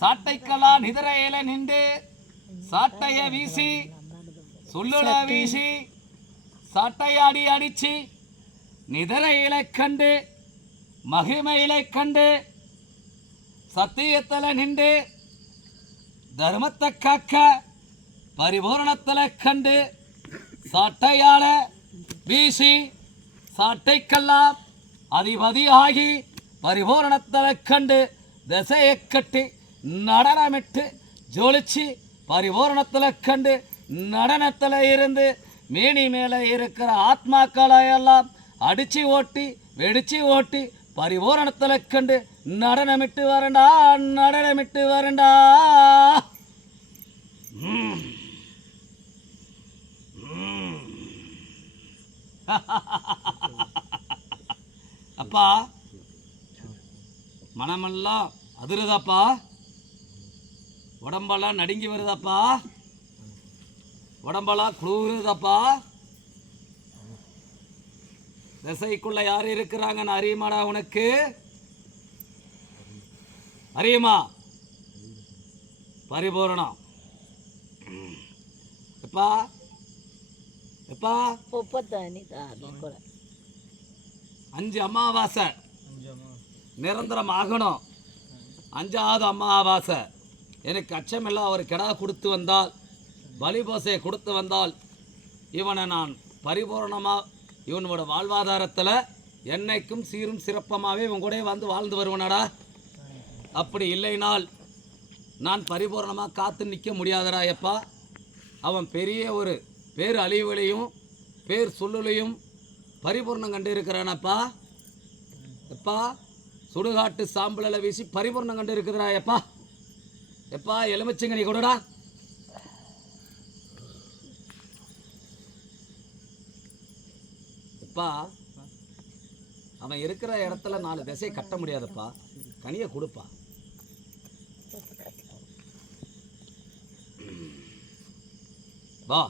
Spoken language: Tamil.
சாட்டைக்கெல்லாம் நிதிரையில நின்று சாட்டைய வீசி சொல்லுட வீசி சாட்டையாடி அடிச்சு நிதிரையிலை கண்டு மகிமையிலை கண்டு சத்தியத்தில் நின்று தர்மத்தை காக்க பரிபூரணத்தில் கண்டு சாட்டையால வீசி சாட்டைக்கெல்லாம் அதிபதியாகி பரிபூரணத்தில் கண்டு திசையை கட்டி நடனமிட்டு ஜொலிச்சு பரிபூரணத்தில் கண்டு நடனத்தில் இருந்து மேனி மேலே இருக்கிற ஆத்மாக்களை எல்லாம் அடிச்சு ஓட்டி வெடிச்சு ஓட்டி பரிபூரணத்தில் கண்டு நடனமிட்டு வரண்டா நடனமிட்டு வரண்டா. அப்பா மனமெல்லாம் அதிருதாப்பா, உடம்பெல்லாம் நடுங்கி வருதாப்பா, உடம்பெல்லாம் குளிருதாப்பா. திசைக்குள்ள யார் இருக்கிறாங்கன்னு அறியுமாடா உனக்கு? அறியுமா? பரிபூரணம். எப்பா எப்பா 5 அமாவாசை நிரந்தரம் ஆகணும். 5ஆவது அமாவாசை எனக்கு அச்சமெல்லாம் அவர் கெடா கொடுத்து வந்தால், பலிபோசையை கொடுத்து வந்தால், இவனை நான் பரிபூர்ணமாக இவனோட வாழ்வாதாரத்தில் என்னைக்கும் சீரும் சிறப்பமாகவே இவன் கூட வந்து வாழ்ந்து வருவனடா. அப்படி இல்லைனால் நான் பரிபூர்ணமாக காத்து நிற்க முடியாதடா. எப்பா அவன் பெரிய ஒரு பேர் அழிவுலையும் பேர் சொல்லுலையும் பரிபூர்ணம் கண்டு இருக்கிறானப்பா. எப்பா சுடுகாட்டு சாம்பலில் வீசி பரிபூர்ணம் கண்டு இருக்குதுடா. எப்பா எப்பா எலுமிச்சங்கனி கொடுடா. எப்பா அவன் இருக்கிற இடத்துல 4 திசையை கட்ட முடியாதப்பா, கனியை கொடுப்பா. வா